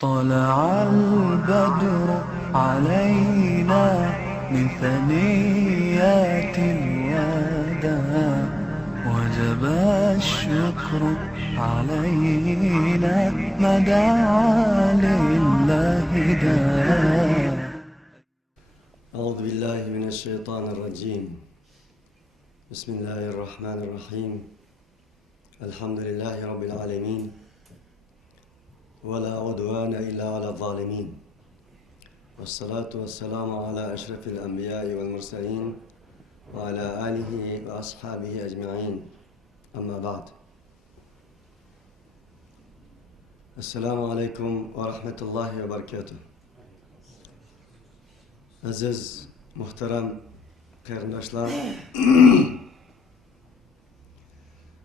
طلع البدر علينا من ثنيات الوداع وجب الشكر علينا ما دعا لله داع. أعوذ بالله من الشيطان الرجيم. بسم الله الرحمن الرحيم. الحمد لله رب العالمين ولا عدوان إلا على الظالمين والصلاة والسلام على أشرف الأنبياء والمرسلين وعلى آله وأصحابه أجمعين. أما بعد. السلام عليكم ورحمة الله وبركاته. Aziz, muhterem kardeşler,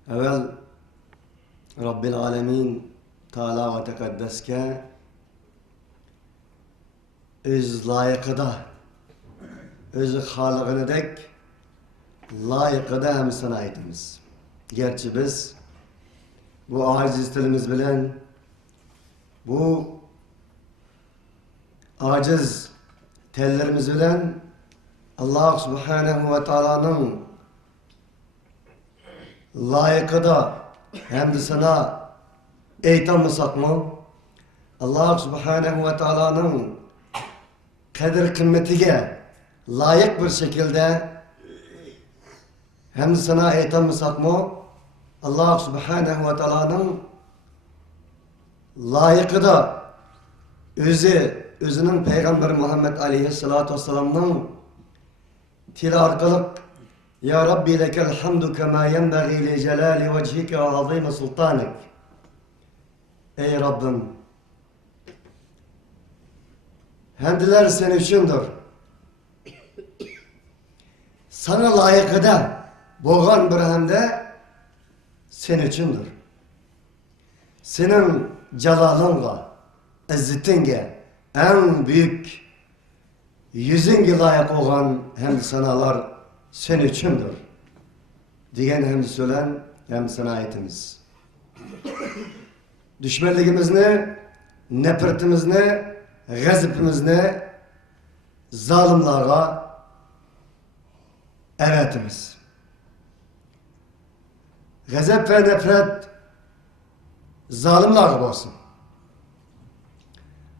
evvel Rabbil Alemin Teala ve Tekaddeske öz layıkıda, öz halıqını dek layıkıda hem sana aytımız. Gerçi biz bu aciz tilimiz bilen, bu aciz tellerimiz bilen Allah Subhanahu ve Taala'nın layıkıda hem de sana eytamısak mı? Allah Subhanahu ve Taala'nın kadir kıymetine layık bir şekilde hem de sana eytamısak mı? Allah Subhanahu ve Taala'nın layıkıda özünün Peygamber Muhammed Aleyhisselatü Vesselam'ın tili arkalık Ya Rabbi lekel hamdu kema yenbeği li celali vechike ve azime sultanik. Ey Rabbim, hamdler senin içindir. Sana layıkıda boğan bir hamde senin içindir. Senin celalınla, izzetinle en büyük yüzünge layık olan hem sanalar senin içindir. Diyen hem söylen hem sana ayetimiz. Düşmanlığımızı, nefretimizi, gazipimizi zalimlere evetimiz. Gazap ve nefret zalimlere olsun.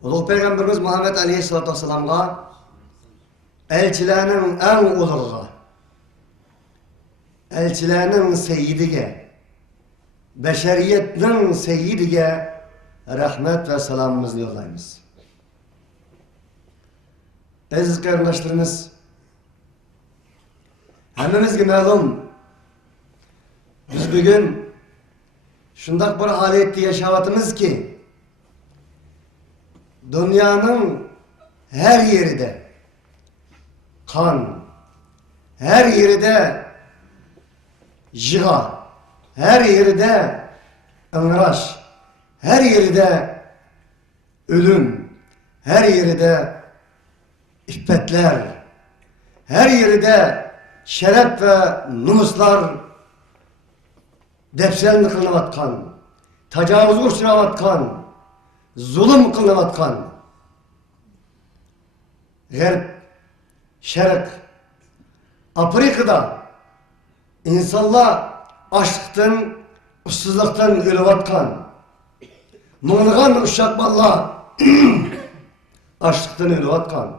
Ulu Peygamberimiz Muhammed Aleyhisselatü Vesselam'a elçilerinin en uluğu, elçilerinin seyyidige, beşeriyetin seyyidige rahmet ve selamımızı yollayımız. Aziz kardeşlerimiz, hemimizge malum, biz bugün şundak bir halette yaşavatımız ki dünyanın her yerinde kan, her yerinde jiha, her yerde ınraş, her yerde ölüm, her yerde iffetler, her yerde şeref ve numuslar defselini kılınavatkan, tecavüz uçuravatkan, zulüm kılınavatkan, Garp, Şerk, Afrika'da insanlar açlıktan, ıssızlıktan ölüvatkan, nonğan uşak ballar açlıktan ölüvatkan,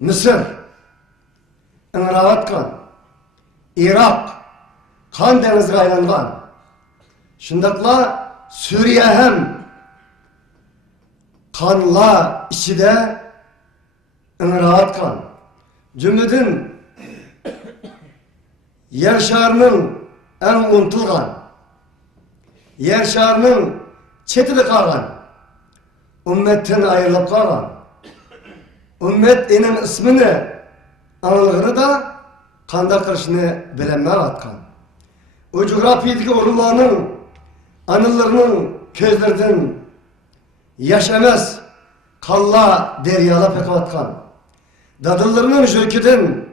Mısır, ınıravatkan, Irak, kan denizine aylangan, şundakla Suriye hem kanla içinde ınıravatkan, cümleden yer şarının en unutilgan, yer şarının chetida kalgan, ümmetten ayrılıp kalgan, ümmet inin ismini anılığını da kanda kırışını bilenmevatkan. O coğrafiyadaki orullarının anılarının közlerden yaşamaz kalla deryala pekavatkan. Dadıllarının jölküden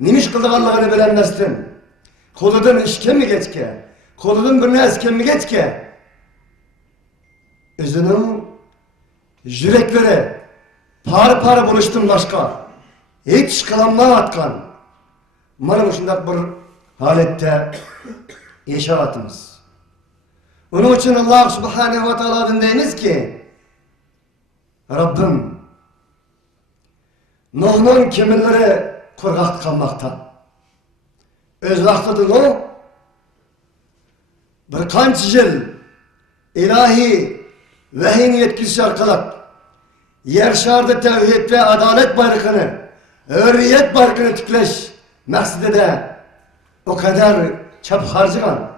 nimiş kıldığanlığını bilenmezsin. Koludan işke mi geçke? Koludan birine eske mi geçke? Özünün yürekleri par buluştun başka. Hiç kılanma atkan. Mana şundak bir halette yaşatımız. Onun için Allah Subhanahu ve Teala'dan deyimiz ki Rabbim Nuh'un kiminleri kurgat kalmakta. Öz vaktidir o bir kanç yıl ilahi vehyin yetkisi arkalık yer şarda tevhid ve adalet bayrağını hürriyet bayrağını tükleş maksidi de o kadar çap harcagan,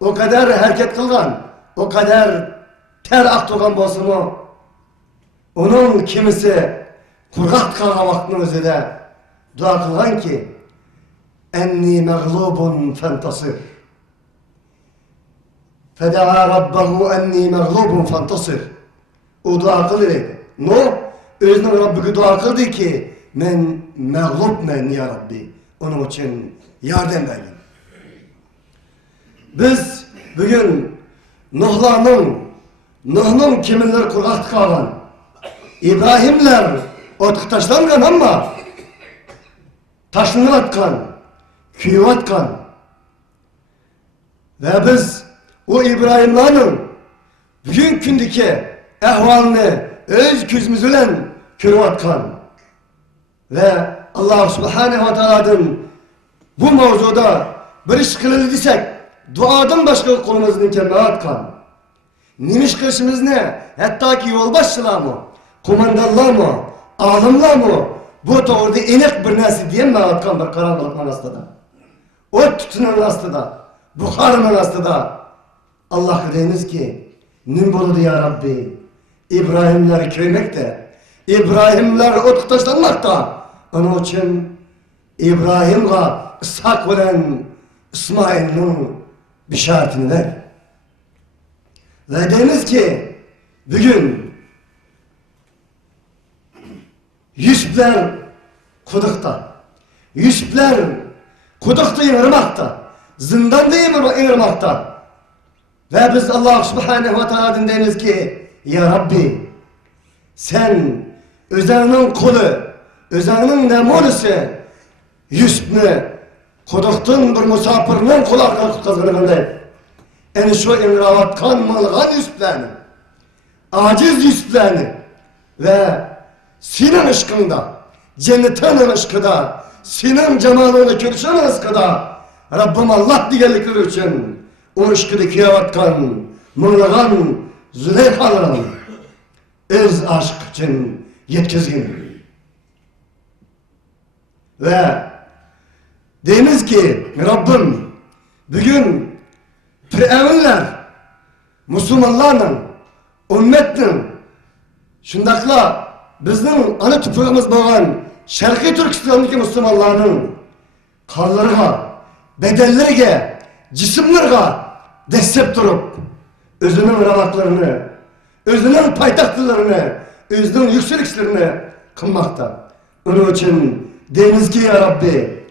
o kadar hareket kılgan, o kadar ter aktıgan bolsun o. Onun kimisi kurgat kalgan vaktinin özüde dua kılgan ki enni mağlubun fantasir. Feda'a rabbahu enni mağlubun fantasir. O dua kıldı. No, özünün Rabbine dua kıldı ki men mağlub men ya Rabbi. Onun için yardım verin. Biz bugün Nuh'un kiminler kurgat kalan, İbrahimler otuk taşlangan ama taşlanır atkan, küyü atkan. Ve biz o İbrahimlerin bugün kündeki ehvalini öz gözümüzle körü atkan. Ve Allah Subhanahu ve Teala'dan bu mevzuda bir iş kılır desek, duadan başka kolumuzun kendine atkan. Nimiş kılışımız ne? Hatta ki yolbaşçılar mı? Kumandanlar mı? Alımlar mı? Bu da orada inek bir nesi diyeyim mi atkan bir karanlıkların astıda. O tütünün astıda. Buharının astıda. Allah deyiniz ki, nim buludu ya Rabbi. İbrahimler köymekte. İbrahimler otuk taşlanmakta. Onun için İbrahim'e İshak olan İsmail'in bişaretini ver. Ve deyiniz ki bugün Yusuflar kudukta. Yusuflar kudukta inirmakta. Zindanda inirmakta. Ve biz Allah Subhanahu ve Teala'dan deyiniz ki ya Rabbi sen özlerinin kulu, özlerinin nemonisi Yusuf'unu kuduktun bir musafirinin kulu arkalık tutkazgınında en şu inravatkan malgan Yusuf'larını aciz Yusuf'larını ve senin ışkında cennetin ışkıda senin cemalını körüşen ışkıda Rabbim Allah digelikleri için o ışkıda kiyavatkan malgan Züleyhaların öz aşk için yetkizgin. Ve deyimiz ki Rabbim bugün Firavunlar Müslümanların ümmetin şundakla bizning ana tuprog'imiz bo'lgan Sharqiy Turkistondagi Müslümanların qonlariga, bedellariga, jismlariga destep turib özünün ravaqlarini, özünün paytaxtlarini, özünün yükselişlerini kılmakta. Onun için deyimiz ki ya Rabbi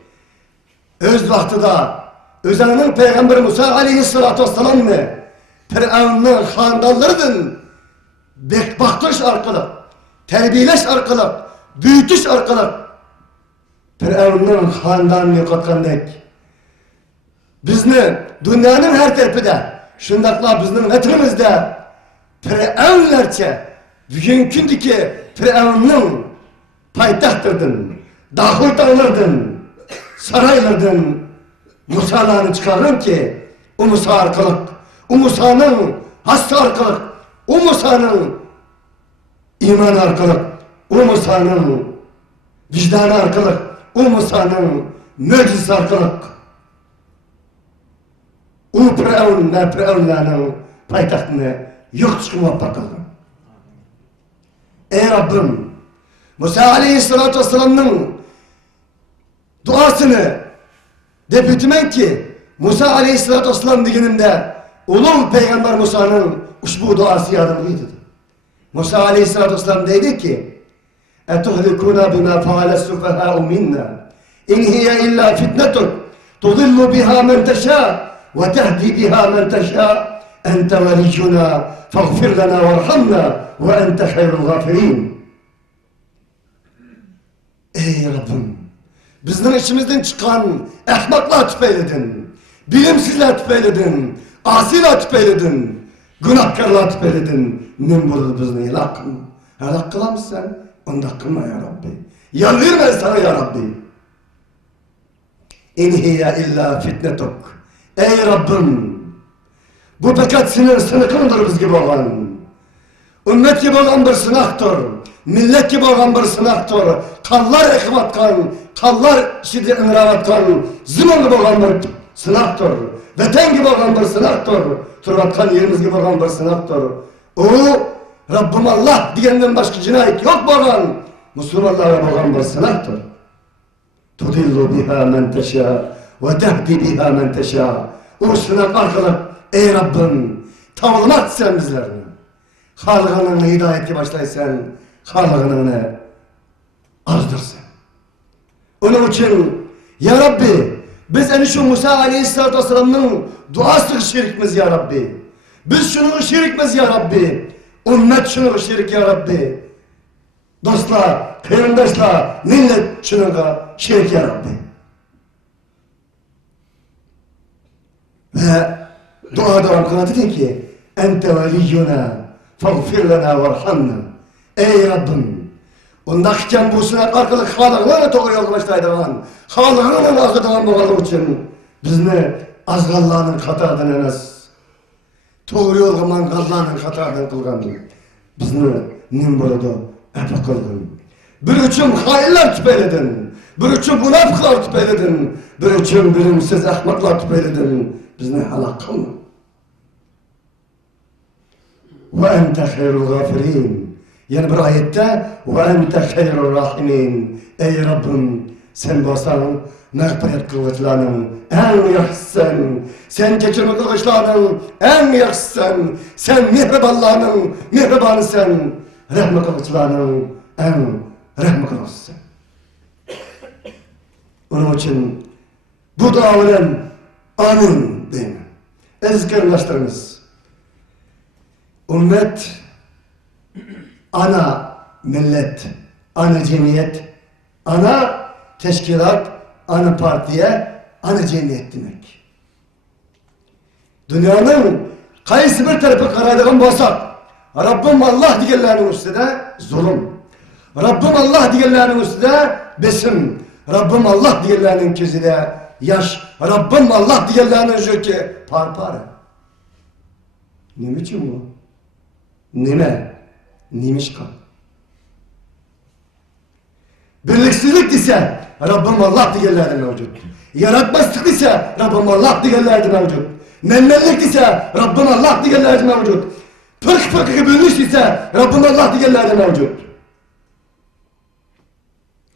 öz vaxtida özünün Peygamber Musa aleyhissalatu vesselam'ını Firavun'un xandallarından bekbaktırış arkalık, terbiyeleş arkalık, büyütüş arkalık Firavun'un xandanını yo'qotgandek bizni dünyanın her tarafında şundakla bizning vətənimizdə Firavunlarca bugün kündeki Firavun'un paytaxtırdan, dağıl dağlardan, saraylardan Musa'larını çıkarın ki o Musa arkalık, o Musa'nın hasta arkalık, o Musa'nın iman arkalık, o Musa'nın vicdanı arkalık, o Musa'nın mucizesi arkalık. O Firavun ve Firavunların paytaxtını yok çıkıma bakıldı. Ey Rabbim, Musa aleyhissalatu vesselam'ın duasını debütümen ki Musa aleyhissalatu vesselam degenimde ulum Peygamber Musa'nın bu duası yadımlıydı. Musa aleyhissalatu vesselam dedi ki etuhlikuna bima faale sufaha'u minna in hiye illa fitnetun tudillu biha men teşâ ve tehdi biha men teşâ أنت ولينا فاغفر لنا وارحمنا وأنت خير الغافرين. Ey Rabbim, bizden içimizden çıkan ahmaklar tüpeyledin, bilimsizler tüpeyledin, asiler tüpeyledin, günahkarlar tüpeyledin. Ne burada bizni helak kılamız sen? Onda kılma ya Rabbi. Yalvarma sana ya Rabbi. İn hiye illa fitnetuk. Ey Rabbim, bu fakat senin sınıkındır biz gibi olan. Ümmet gibi olan bir sınaktır. Millet gibi olan bir sınaktır. Kallar ekmatkan, kallar şiddet inravatkan, zimon gibi olan bir sınaktır. Vatan gibi olan bir sınaktır. Turvatkan yerimiz gibi olan bir sınaktır. O, Rabbim Allah diyenden başka cinayet yok olan, Müslümanlara olan bir sınaktır. Tudillu biha men teşâ ve tehdi biha men teşâ. O sınak arkalık, ey Rabbim, tavlamat sen bizlerini. Halkının hidayeti başlaysan, halkının azdırsın. Onun için, ya Rabbi, biz en şu Musa Aleyhisselatü Vesselam'ın duası şirkimiz ya Rabbi. Biz şunu şirkimiz ya Rabbi. Ümmet şunu şirk ya Rabbi. Dostlar, peygamberler, millet şunu şirk ya Rabbi. Ve dua devam kıladı ki, Ente veliyyuna, fagfir lana varhamna. Ey Rabbim, ondakken bu sınav arkalık halığına doğru yol başlaydıran, halığının akıdan boğalı için bizni azgallağının katardan enes, doğru yol mangallarının katardan kılgan, bizni nimboydu epi kılgın. Bir üçün hainler tüpeyledin, bir üçün münafıklar tüpeyledin, bir üçün bilimsiz ahmaklar tüpeyledin, bizni halak kılma. Ve ente hayrul gafirin. Yani bir ayette ve ente hayrul rahimin. Ey Rabbim, sen basan mağfiret kılgıçlarının en yaxşısın. Sen keçirme kılgıçlarının en yaxşısın. Sen mihribanlarının mihribanısın. Rahme kılgıçlarının en rahme kılgıçısın. Onun için bu duaların amin deyin. Ezkerlaştırınız. Ümmet, ana millet, ana cemiyet, ana teşkilat, ana partiye, ana cemiyet demek. Dünyanın kayısı bir tarafı kararlığın basak, Rabbim Allah diyenlerin üstüne zulüm, Rabbim Allah diyenlerin üstüne besim, Rabbim Allah diyenlerin közüne yaş, Rabbim Allah diyenlerin jöke parpara. Ne biçim bu? Nime? Nimişka. Birliksizlik ise Rabbim Allah diyenlerde mevcut. Yaratmazlık ise Rabbim Allah diyenlerde mevcut. Memnunluk ise Rabbim Allah diyenlerde mevcut. Fıkı bölüş ise Rabbim Allah diyenlerde mevcut.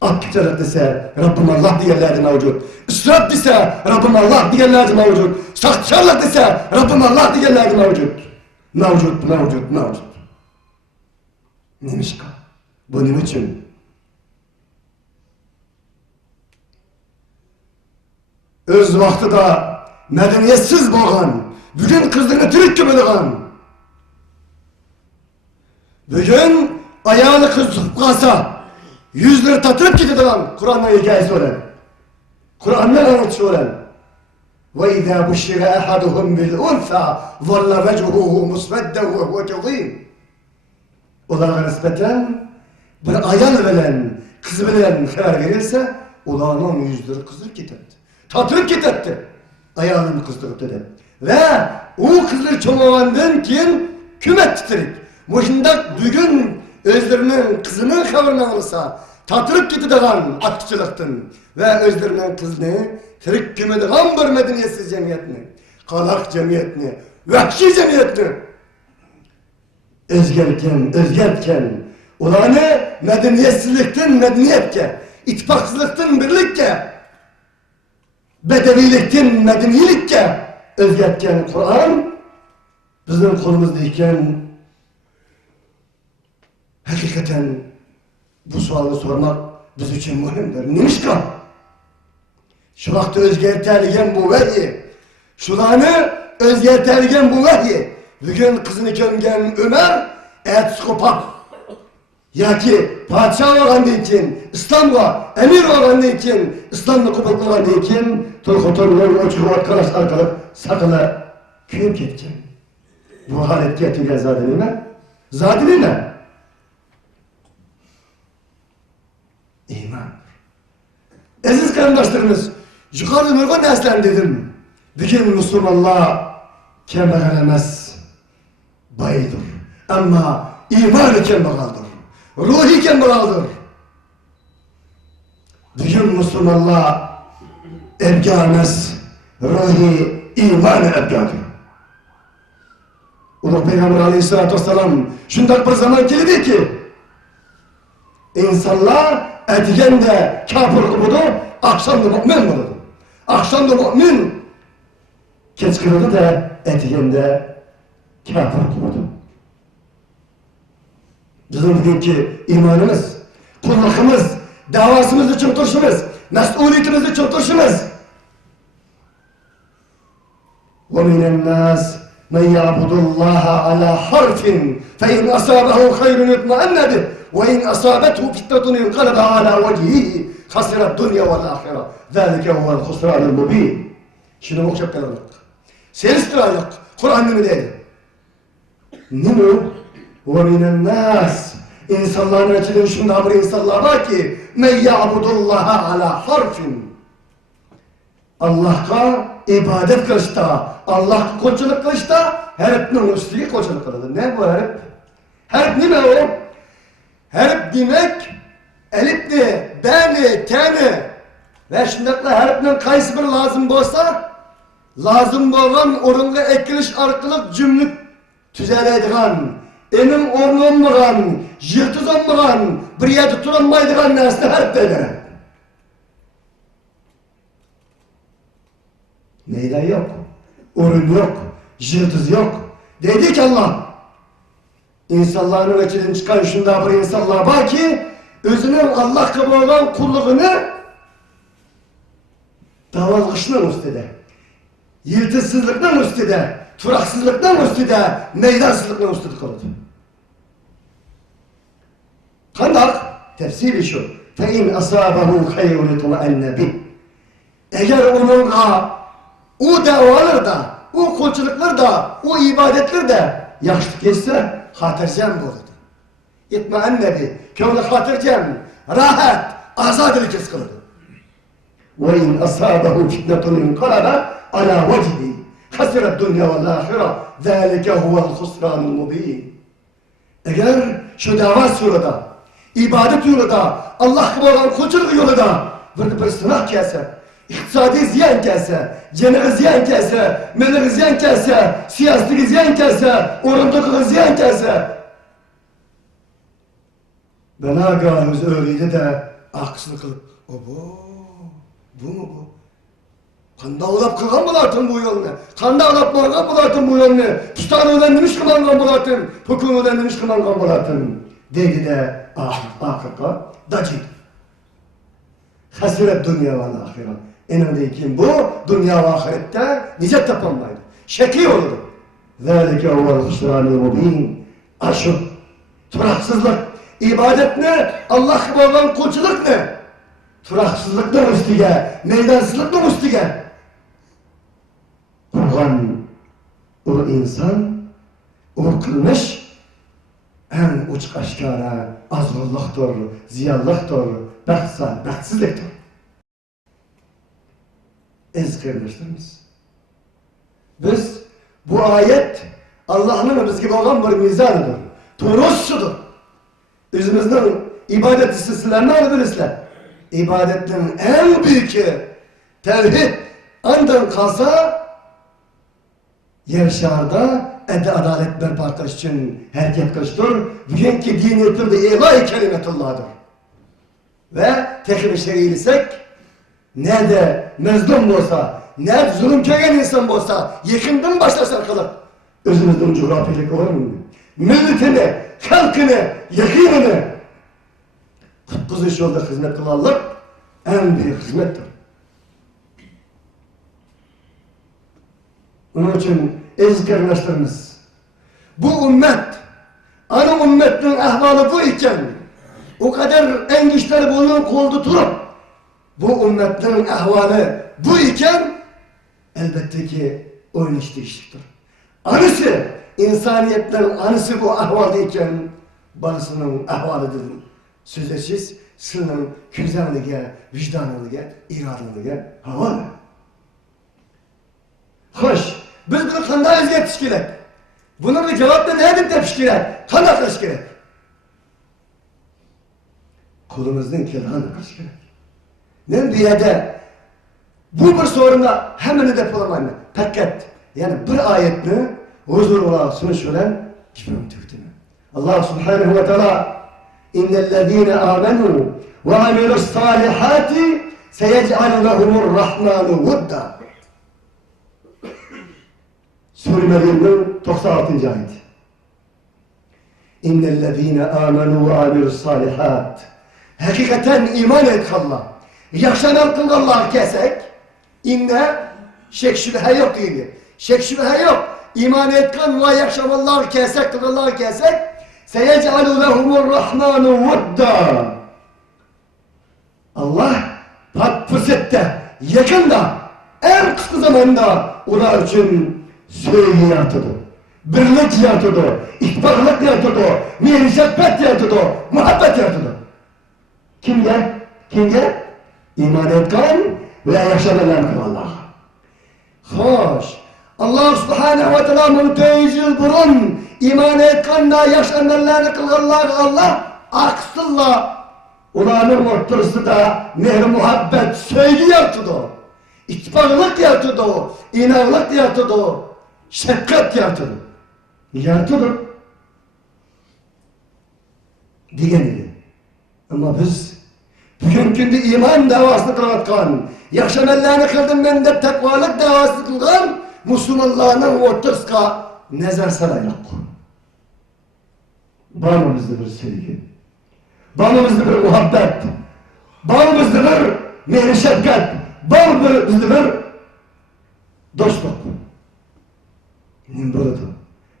Akçalık ise Rabbim Allah diyenlerde mevcut. İsraf ise Rabbim Allah diyenlerde mevcut. Sahtkarlık ise Rabbim Allah diyenlerde mevcut. Mevcut. Neymiş ki? Bu ne için? Öz vaxtıda medeniyetsiz boğan, bugün kızını Türk gibi boğan, bugün ayağını kız tutup kalsa, yüzleri tatırıp gidiyor Kur'an'dan hikayesi olan, Kur'an'dan anlatışı olan. وَاِذَا بُشِّرَ اَحَدُهُمْ بِالْاُنْثَى ظَلَّ وَجْهُهُ مُسْوَدًّا وَهُوَ كَظِيمٌ. Onlara nispeten bir ayal veren, kız veren haber verirse, onların yüzleri kızır giderdi. Tatırıp giderdi. Ayağını kızdırıp dedi. Ve o kızlar çoğalandan kim? Kümet titirik. Boşunda bugün özlerinin kızının haberini alırsa, tatırıp gidiyorlar akçılıktın. Ve özlerinin kızını tirik kümediğin bir medeniyetsiz cemiyetini, kalak cemiyetini, vahşi cemiyetini özgerken, ulanı medeniyetsizlikten medeniyetke, ittifaksızlıktan birlikke, bedevilikten medeniyelikке özgerken Kur'an bizim kolumuzdayken hakikaten bu sualı sormak biz için mühimdir. Neymiş ki? Şu vakti özgerterligen bu vehyi, şulanı özgerterligen bu vehyi, bugün kızını gömgen Ömer psikopat. Yoki podsho bo'lgandan keyin, islomga emir bo'lgandan keyin, islomni qabul qilgandan keyin to'y-xotinlar o'chirib qarash orqali saqla kuyib ketgan. Bu holatga yetgan zodi nima? Zodi nima? İman. Aziz qarindoshlarimiz, yuqorida nurg'un narsalarni dedim. Bugün Müslümanlar kambag'al emas, boydir. Ammo iymoni kambag'aldir. Ruhi kambag'aldir. Bugün Müslümanlar ebga emas, ruhi iymoni ebgadir. Ulug' Peygamber aleyhissalatu vesselam shunday bir zaman keldi ki, insanlar etigende kafir bo'ldi, akşamda mu'min bo'ldi. Akşamda mu'min kechqurun da etigende kafir bo'ldi. Bizim bugünkü imanımız, kullukımız, davasımız için turşumuz, mesuliyetimiz için turşumuz. وَمِنَ النَّاسِ مَنْ يَعْبُدُ اللّٰهَ عَلَى حَرْفٍ فَاِنْ أَصَابَهُ خَيْرٌ يُطْمَئَنَّ بِهِ وَاِنْ أَصَابَتْهُ فِتْنَةٌ انْقَلَبَ عَلَى وَجْهِهِ خَسِرَ الدُّنْيَا وَالْآخِرَةَ ذَلِكَ هُوَ الْخُسْرَانُ الْمُبِينُ. Şunu okuyup kalalım. Seristir ayak. Kur'an nimi dedi? Nimi? وَمِنَ النَّاسِ İnsanların içinde şundan bir insanlar var ki مَنْ يَعْبُدُ اللّٰهَ عَلَى حَرْفٍ Allah'a ibadet kılışta, Allah'a kulçuluk kılışta herifinin üstüne kulçuluk kılır. Ne bu herif? Herif ne o? Herif demek elifni, beni, teni ve şundakla herifinin kaysı bir lazım olsa lazım olan orunga ekiliş arkalık cümlük tüzeleydiğen emin ornunmagan, yırtız olmagan, bir yerde turanmaydıgan nesne herif dedi. Meydan yok, orun yok, yıldız yok. Dedi ki Allah, insanların içinden çıkan şunda bir insanlar var ki, özünün Allah kabul olan kulluğunu davalgışının üstüde, yıldızsızlıktan üstüde, turaksızlıktan üstüde, meydansızlıktan üstüde kaldı. Kandak, tefsiri şu, فَاِنْ أَصَابَهُ خَيْرٌ يُطْمَئَنَّ بِهِ Eğer onunla o davalar da, o kulçuluklar da, o ibadetler de yaşlı geçse hatırcam bulurdu. İtmaenne bi, köyde hatırcam, rahat, azadlık kes kılırdı. وَاِنْ أَصَابَهُ فِتْنَةٌ اِنْقَلَبَ عَلَى وَجْهِهِ خَسِرَ الدُّنْيَا وَالْآخِرَةِ ذَٰلِكَ هُوَ الْخُسْرَانُ الْمُبِينُ Eğer şu dava yolunda, ibadet yolunda, Allah gibi olan kulçuluk yolunda bir sınav gelse, İktisadi ziyan gelse, cennevi ziyan gelse, melek ziyan gelse, siyasi ziyan gelse, orundaki ziyan gelse. Bana gâhımız öyleydi de aksını kılıp, bu mu bu? Kanda olap kılgan bulatın bu yolunu, kanda olap kılgan bulatın bu yolunu, tutanı ödendimiş kılgan bulatın, hüküm ödendimiş kılgan bulatın. Dedi de ahırka, dacid. Hasiret dünya ve ahiret. Enindeyken bu, dünya ve ahirette nicet tapanmaydı. Şekli olurdu. ذَٰلِكَ هُوَ الْخُسْرَانِ الْمُبِينَ Aşık, turaksızlık, ibadet ne? Allah gibi olan kulçuluk ne? Turaksızlıktan üstige, meydansızlıktan üstige. Kur'an, o insan, o kılmış, en uç aşkara azgınlıktır, ziyallıktır, bahtsizliktir. Aziz kardeşlerimiz, biz bu ayet Allah'ın biz gibi olan bir mizanıdır, torossudur. Özümüzden ibadet istislerini alabilirsler. İbadetin en büyükü tevhid andan kalsa yer şarda adalet berpa kılış için hareket kılıştır. Bugünkü diniyettir de ilahi kelimetullah'dır. Ve tekrar şerilisek nerede mezlum olsa, nerede zulüm köyen insan olsa, yakından başlasan kılıp özümüzden coğrafyalık olur mu? Milletini, halkını, yakınını kutkuzuş yolda hizmet kılarlık en büyük hizmettir. Onun için aziz kardeşlerimiz, Bu ümmet, ana ümmetin ahvalı bu iken, o kadar en güçleri bulunan kol tutup, bu ümmetin ahvalı bu iken, elbette ki oyun iş değişiktir. Anısı, insaniyetten anısı bu ahvaldayken, bazısının ahvalıdır. Sözesiz, sının güzelliğe, vicdanlığa, iradılığa havalı. Hoş, biz bunu kandan özgürtüş gerek. Bunun bir cevapla ne edip tepiş gerek? Kan akış gerek. Kulumuzdan kelhan akış gerek. Ne bir yerde bu bir soruna hemen depolamayın. Fakat yani bir ayetini huzur olarak sunuş olan kibrim tüktünü. Allah subhanahu ve teala innellezine amenu ve amilus salihati seyec'al lehumur rahmanu vudda. Sure Meryem'in 96. ayet. İnnellezine amenu ve amilus salihat. Hakikaten iman et Allah. Yaşanan kılgallar kesek, inne şek şüphe yok değil. Şek şüphe yok. İman etken ve yaşamallar kesek, kılgallar kesek, seyec'alu lehumur rahmanu vudda. Allah pat fırsette, yakında, en kısa zamanda onlar için sevgi yaratıdı. Birlik yaratıdı, ihbarlık yaratıdı, mihri-şefkat yaratıdı, muhabbet yaratıdı. Kimde? Kimde? İman etken ve yaşanan Allah. Hoş. Allah subhanahu ve teala müteyiz yıl burun iman etken ve yaşananlarını kılganlar Allah aksılla onların ortası da mehr muhabbet sevgi yaratıdı. İttibarlık yaratıdı, inanlık yaratıdı, şefkat yaratıdı. Yaratıdı. Diğeri. Ama biz bugünkü iman davasını kılatkan, yaşamellerini kıldım ben de tekvalık davasını kılgan, Müslümanlarının ortasına nezar sana yok. Bağımızda bir sevgi, bağımızda bir muhabbet, bağımızda bir mehri şefkat, bağımızda bir dostluk. Burada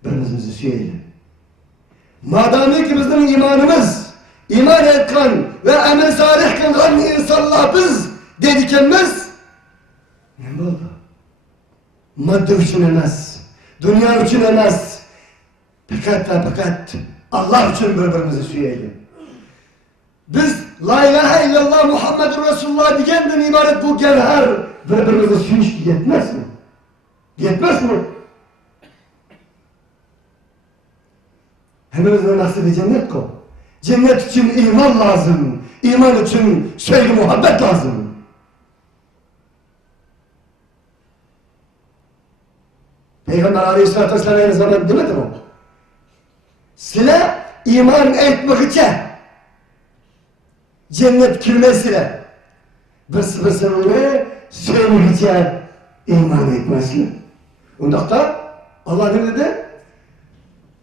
birbirimizi söyleyelim. Madem ki bizim imanımız, iman etken ve amel salih kılgan insanlar biz dedikimiz ne oldu? Madde için emez, dünya için emez. Fakat Allah için birbirimizi söyleyelim. Biz la ilahe illallah Muhammedur Resulullah diyenden ibaret bu gevher birbirimizi söyleyiş yetmez mi? Yetmez mi? Hepimizin nasibi cennet ko. Cennet için iman lazım. İman için sevgi muhabbet lazım. Peygamber Aleyhisselatü Vesselam aynı zamanda demedi mi? Sile iman etmek için cennet kirmesiyle birbirine sevmek için iman etmesi. Ondakta Allah ne dedi?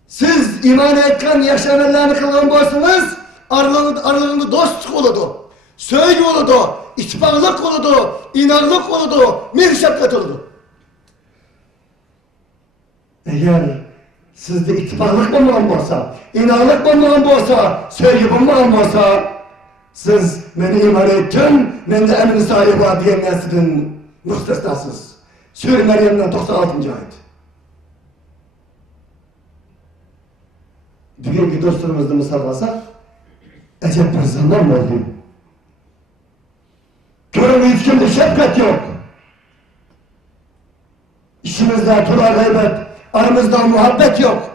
Siz iman etken yaşayanlarını kılgan bolsanız aralarında dostluk oludu, sevgi oludu, ittibarlık oludu, inanlık oludu, mihri-şefkat oludu. Eğer sizde ittibarlık bulmayan bolsa, inanlık bulmayan bolsa, sevgi bulmayan bolsa, siz beni iman ettin, ben de emin sahibi diyenlersin müstesnasız. Sure Meryem'den 96. ayet. Bugünkü dostlarımızda misallasak, acep bir zaman oldu. Görünü hiç kimde şefkat yok. İşimizde tula gaybet, aramızda muhabbet yok.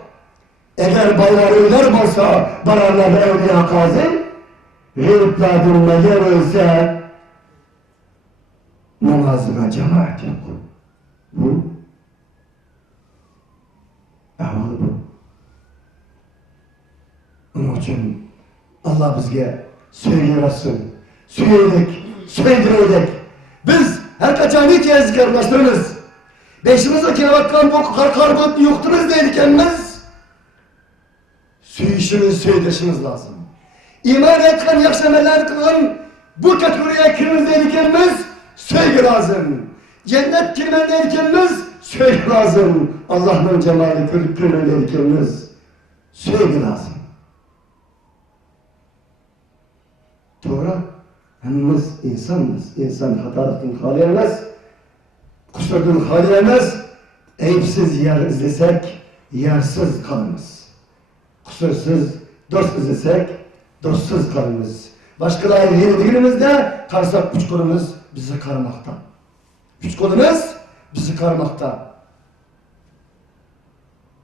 Eğer bayrağı öler olsa, bararlar evliya kazı, gıybetladın meğer ölse, namazına cemaat yok. Bu, ahvalı bu. Onun için Allah bizge söyleyesin, söyledik. Biz her kaçan hiç yazık kardeşlerimiz. Beşimize kilovattan bu karbon yoktunuz dedikimiz. Söyleşimiz lazım. İman etken yaşamalar kılan bu kategoriye kirimiz dedikimiz sevgi lazım. Cennet kirmen dedikimiz Söyle lazım Allah'ın cemali kırık kırmızı. Söyle lazım. Doğru. Hemimiz insanız. İnsan hatalıktan hali gelmez. Kusurdan hali gelmez. Eyipsiz yer izlesek yersiz kalırız. Kusursuz dost izlesek dostsuz kalırız. Başkaları yeni günümüzde karsak üç kolumuz bizi karmakta. Üç kolumuz bizi karmakta.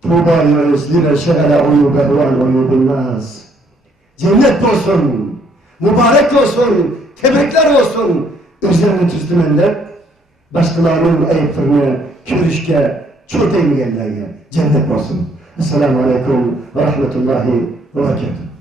Tuğba yârizlîne şe'ele uyûbe huvel uyûbun nâs. Cennet olsun, mübarek olsun, tebrikler olsun. Üzerine tüstümenler, başkalarının ayıplarını körüşke, çok engellerle cennet olsun. Esselamu Aleyküm ve Rahmetullahi ve Berekatuhu.